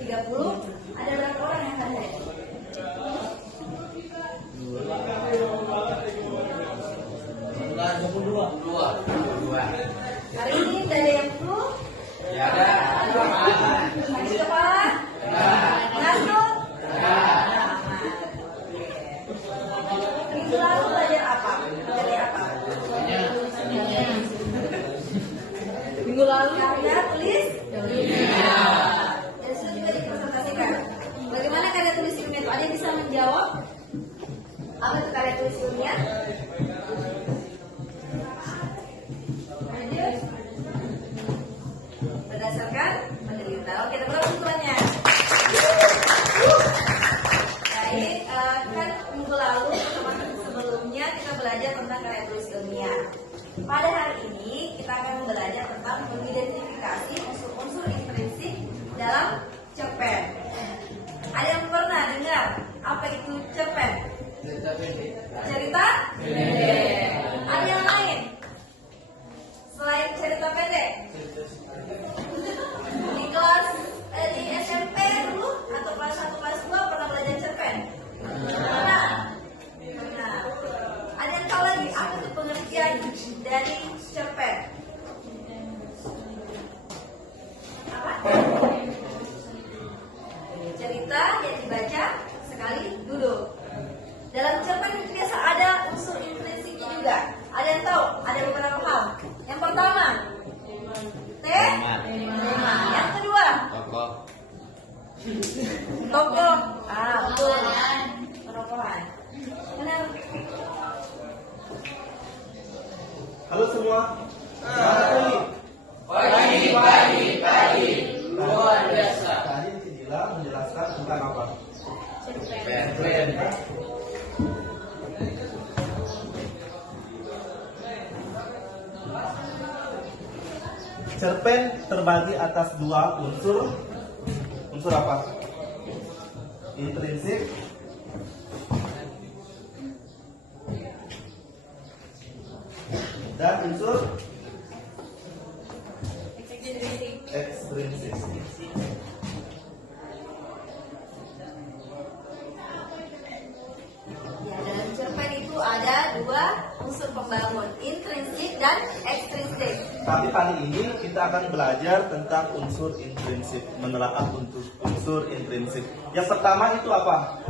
30. Ada berapa orang yang hadir? 22. Hari ini tidak ada yang flu? Ya ada. Sakit kepala? Ngantuk? Minggu lalu belajar apa? Dari apa? Minggu lalu karya tulis? Dan sudah juga dipresentasikan. Bagaimana karya tulis ilmiah itu? Ada yang bisa menjawab? Apa itu karya tulis ilmiah? Berdasarkan penelitian. Oke, kita mulai kesimpulannya. Baik, kan minggu lalu teman-teman sebelumnya kita belajar tentang karya tulis ilmiah. Pada hari ini kita akan belajar tentang mengidentifikasi unsur-unsur intrinsik dalam cerpen. Ada yang pernah dengar apa itu cerpen? Cerita pendek. Ada yang lain selain cerita pendek? Di kelas di SMP dulu atau kelas 1 kelas 2 pernah belajar cerpen? Pernah. Ada yang tahu lagi apa itu pengertian dari cerpen? Apa? Cerita yang dibaca sekali duduk. Dalam cerpen itu biasa ada unsur intrinsiknya juga. Ada yang tahu? Ada beberapa hal. Yang pertama, tema. Yang kedua, tokoh. Betul. Tokohan. Benar. Halo semua. Pagi. Luar biasa. Tadi Sidila menjelaskan tentang apa? Cerpen. Cerpen terbagi atas dua unsur. Unsur apa? Intrinsik dan unsur ekstrinsik. Ya, dalam cerpen itu ada dua unsur pembangun, intrinsik dan ekstrinsik. Tapi kali ini kita akan belajar tentang unsur intrinsik, menelaah unsur intrinsik. Yang pertama itu apa?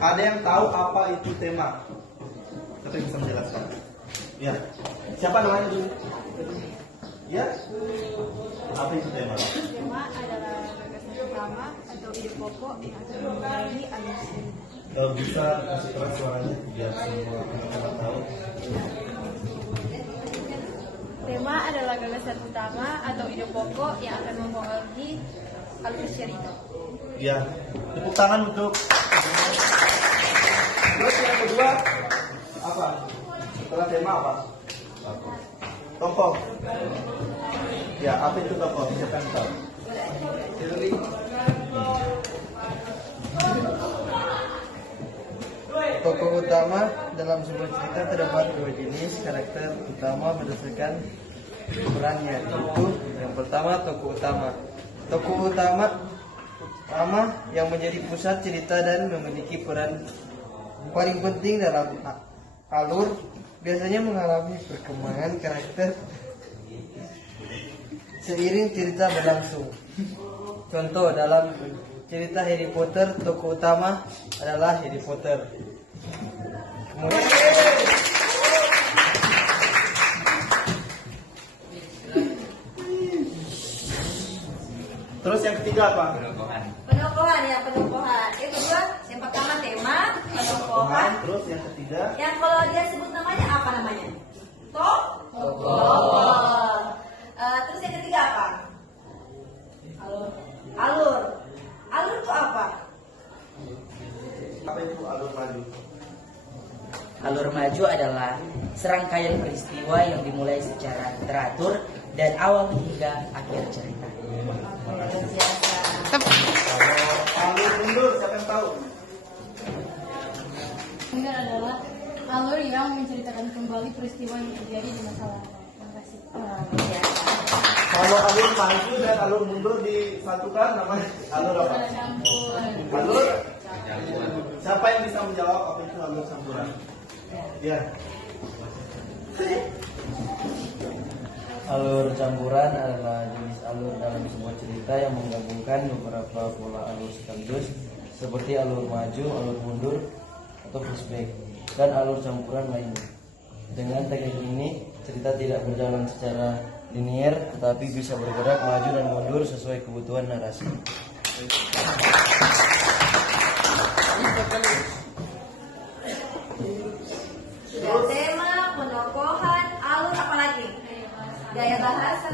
Ada yang tahu apa itu tema? Siapa yang bisa menjelaskan? Ya. Siapa namanya dulu? Ya. Apa itu tema? Tema adalah gagasan utama atau ide pokok yang akan mempengaruhi alur cerita. Kalau bisa kasih keras suaranya biar semua anak-anak tahu. Tema adalah gagasan utama atau ide pokok yang akan mempengaruhi alur cerita. Ya. Tepuk tangan untuk. Terus yang kedua apa? Setelah tema apa? Tokoh. Ya, apa itu tokoh? Siapa yang tahu? Tokoh utama dalam sebuah cerita terdapat dua jenis karakter utama berdasarkan perannya, yaitu yang pertama tokoh utama. Tokoh utama yang menjadi pusat cerita dan memiliki peran paling penting dalam alur, biasanya mengalami perkembangan karakter seiring cerita berlangsung. Contoh dalam cerita Harry Potter, tokoh utama adalah Harry Potter. Kemudian, terus yang ketiga apa? Penokohan ya, penokohan. Yang kedua, yang pertama tema, penokohan. Terus yang ketiga Yang kalau dia sebut namanya apa namanya? Tokoh. Terus yang ketiga apa? Alur. Alur itu apa? apa itu alur maju? Alur maju adalah serangkaian peristiwa yang dimulai secara teratur dan awal hingga akhir cerita. Kalau alur mundur siapa yang tahu? Mundur adalah alur yang menceritakan kembali peristiwa yang terjadi di masa lalu. Terima kasih. Ya. Kalau alur maju dan alur mundur disatukan namanya alur apa? Alur. Siapa yang bisa menjawab apa itu alur campuran? Ya. Alur campuran adalah jenis alur dalam sebuah cerita yang menggabungkan beberapa pola alur sekaligus seperti alur maju, alur mundur, atau flashback, dan alur campuran lainnya. Dengan teknik ini, cerita tidak berjalan secara linier, tetapi bisa bergerak maju dan mundur sesuai kebutuhan narasi. Sudah tema, penokohan, alur apa lagi? Gaya bahasa.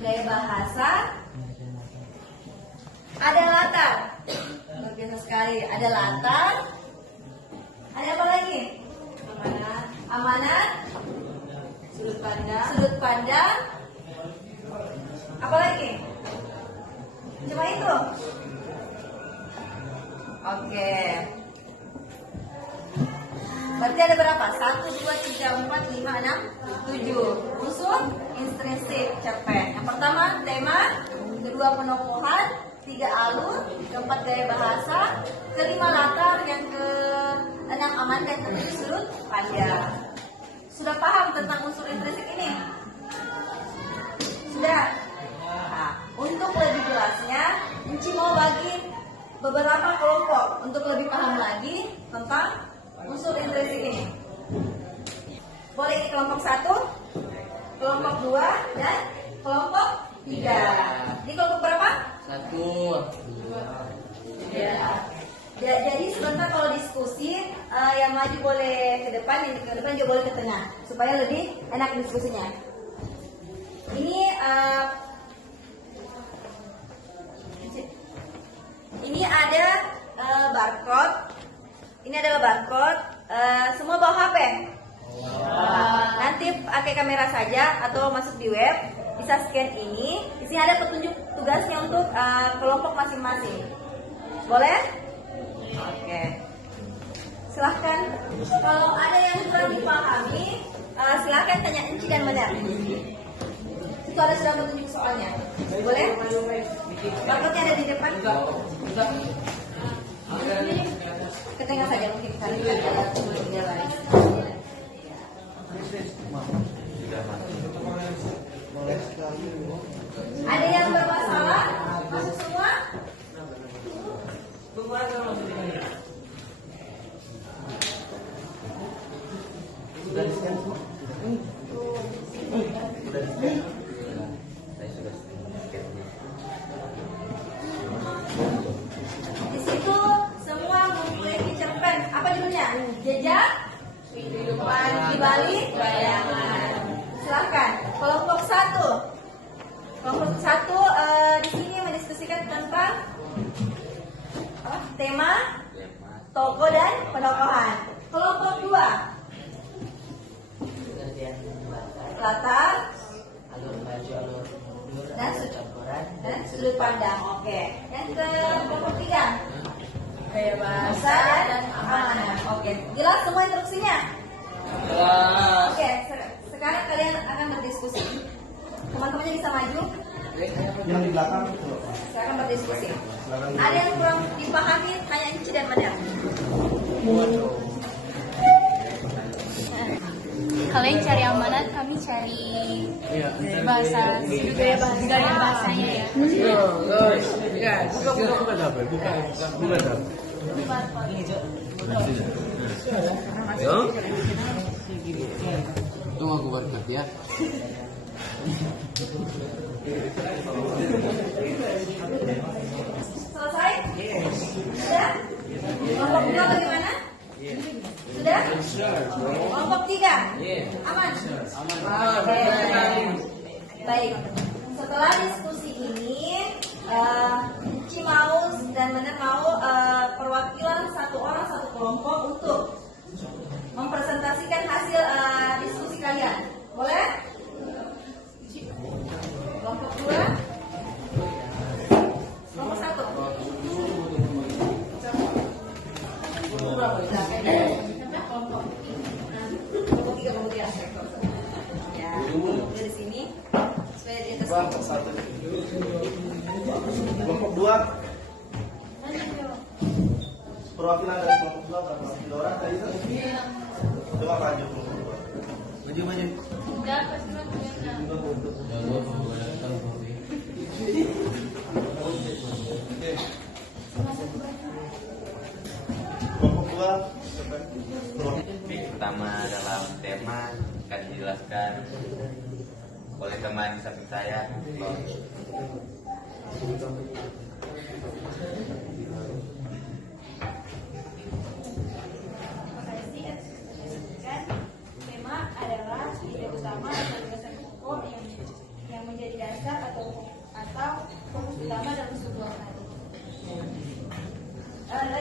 Gaya bahasa. Ada latar. Luar biasa sekali. Ada latar. Ada apa lagi? Amanat. Amanat. Sudut pandang. Sudut pandang. Apa lagi? Cuma itu. Oke. Berarti ada berapa? 1, 2, 3, 4, 5, 6, 7. Unsur intrinsik cerpen. Yang pertama tema, kedua penokohan, 3 alur, keempat gaya bahasa, kelima latar, yang keenam aman, dan ketujuh sudut pandang. Sudah paham tentang unsur intrinsik ini? Sudah? Nah, untuk lebih jelasnya, Enci mau bagi beberapa kelompok untuk lebih paham lagi tentang unsur intrinsik ini. Boleh di kelompok 1, kelompok 2, dan kelompok 3. Di kelompok berapa? 1. Ya. Jadi sebentar kalau diskusi, yang maju boleh ke depan, yang ke depan juga boleh ke tengah, supaya lebih enak diskusinya. Ini ada barcode. Ini adalah barcode. Semua bawa HP. Nanti pakai kamera saja atau masuk di web, bisa scan ini. Di sini ada petunjuk tugasnya untuk kelompok masing-masing. Boleh? Oke. Silahkan. Kalau ada yang kurang dipahami, silahkan tanya Enci dan Benar. Itu ada sudah petunjuk soalnya. Boleh? Barcode-nya ada di depan. Ke tengah saja mungkin kali ada tujuannya lain. Ada yang bermasalah? Masuk semua? Sudah di-scan semua? Sudah di-scan? Di situ semua memiliki cerpen. Apa judulnya? Jejak kehidupan di balik bayangan. Silakan. Kelompok 1. Kelompok 1 di sini mendiskusikan tentang tema, tokoh dan penokohan. Kelompok 2. Latar, Alur maju, alur mundur, dan alur campuran, dan sudut pandang. Oke. Yang ke kelompok 3. Gaya bahasa dan amanah. Oke. Jelas semua instruksinya? Oke. Sekarang kalian akan berdiskusi. Teman-temannya bisa maju. Yang di belakang itu loh. Silakan berdiskusi. Ada yang kurang dipahami, tanya Enci dan Benar. Kalian cari amanat, kami cari bahasa, gaya bahasanya ya. Tunggu aku berkat ya. Selesai? Sudah? Kelompok 2 bagaimana? Sudah? Kelompok 3? Aman? Oke. Baik. Setelah diskusi ini, Enci mau dan Benar mau perwakilan satu orang satu kelompok untuk mempresentasikan hasil diskusi kalian. Boleh? Kelompok 2? Kelompok 1? kelompok 1. Kelompok 2. Perwakilan dari kelompok 2 berapa? 3 orang tadi kan? Coba maju kelompok 2. Maju. Oke. Kelompok 2. Topik utama dalam tema akan dijelaskan oleh teman di samping saya. Tema adalah ide utama atau gagasan pokok yang menjadi dasar atau fokus utama dalam sebuah karya.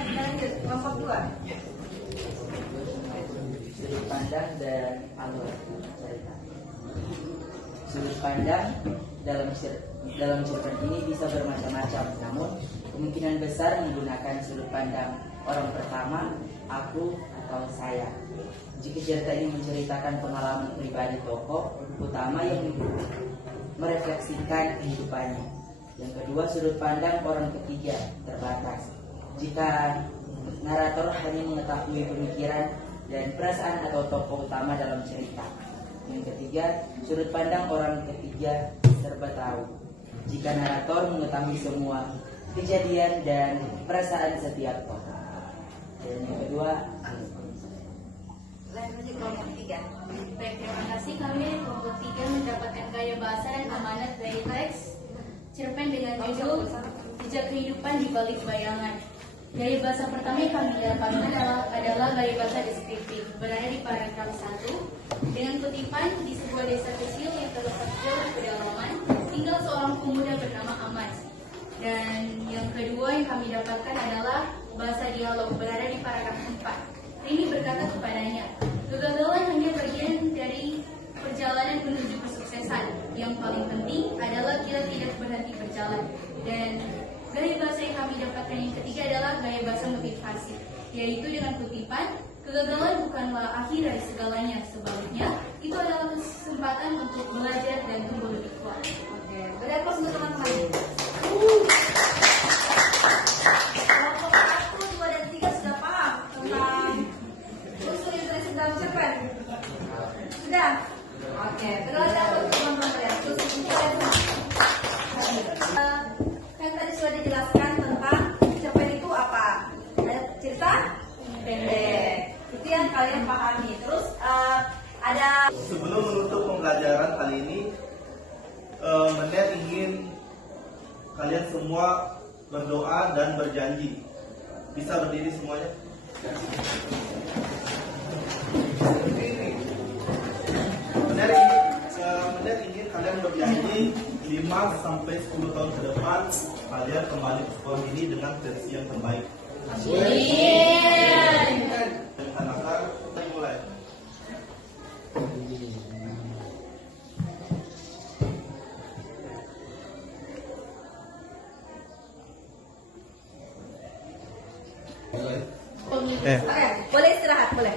Lanjut, kelompok 2. Sudut pandang dan alur cerita. Sudut pandang dalam cerpen ini bisa bermacam-macam, namun kemungkinan besar menggunakan sudut pandang orang pertama, aku atau saya. Jika cerita ini menceritakan pengalaman pribadi tokoh utama yang merefleksikan kehidupannya. Yang kedua, sudut pandang orang ketiga terbatas. Jika narator hanya mengetahui pemikiran dan perasaan atau tokoh utama dalam cerita. Yang ketiga, sudut pandang orang ketiga serba tahu. Jika narator mengetahui semua kejadian dan perasaan setiap tokoh. Dan yang kedua, Lanjut kelompok 3. Baik, terima kasih. Kami dari kelompok 3 mendapatkan gaya bahasa dan amanat dari teks cerpen dengan judul Jejak Kehidupan di Balik Bayangan. Gaya bahasa pertama yang kami dapatkan adalah gaya bahasa deskriptif, berada di paragraf 1. Dengan kutipan, di sebuah desa kecil yang terletak jauh di pedalaman, tinggal seorang pemuda bernama Ahmad. Dan yang kedua yang kami dapatkan adalah bahasa dialog, berada di paragraf 4. Rini berkata kepadanya, kegagalan hanya bagian dari perjalanan menuju kesuksesan. Yang paling penting adalah kita tidak berhenti berjalan. Dan gaya bahasa yang kami dapatkan yang ketiga adalah gaya bahasa motivasi, yaitu dengan kutipan, kegagalan bukanlah akhir dari segalanya, sebaliknya itu adalah kesempatan untuk belajar dan tumbuh lebih kuat. Oke, beri aplaus untuk teman-teman. Kelompok 1, 2, dan 3 sudah paham tentang unsur literasi dalam cerpen? Sudah? Oke, beri aplaus untuk teman-teman ya. Kan tadi sudah dijelaskan tentang cerpen itu apa? Ada cerita pendek. Itu yang kalian pahami. Terus ada. Sebelum menutup pembelajaran kali ini, Mendet ingin kalian semua berdoa dan berjanji. Bisa berdiri semuanya? Mendet ingin kalian berjanji 5 sampai 10 tahun ke depan kalian kembali ke sekolah ini dengan versi yang terbaik. Anak-anak, kita mulai. Oke, boleh istirahat, boleh.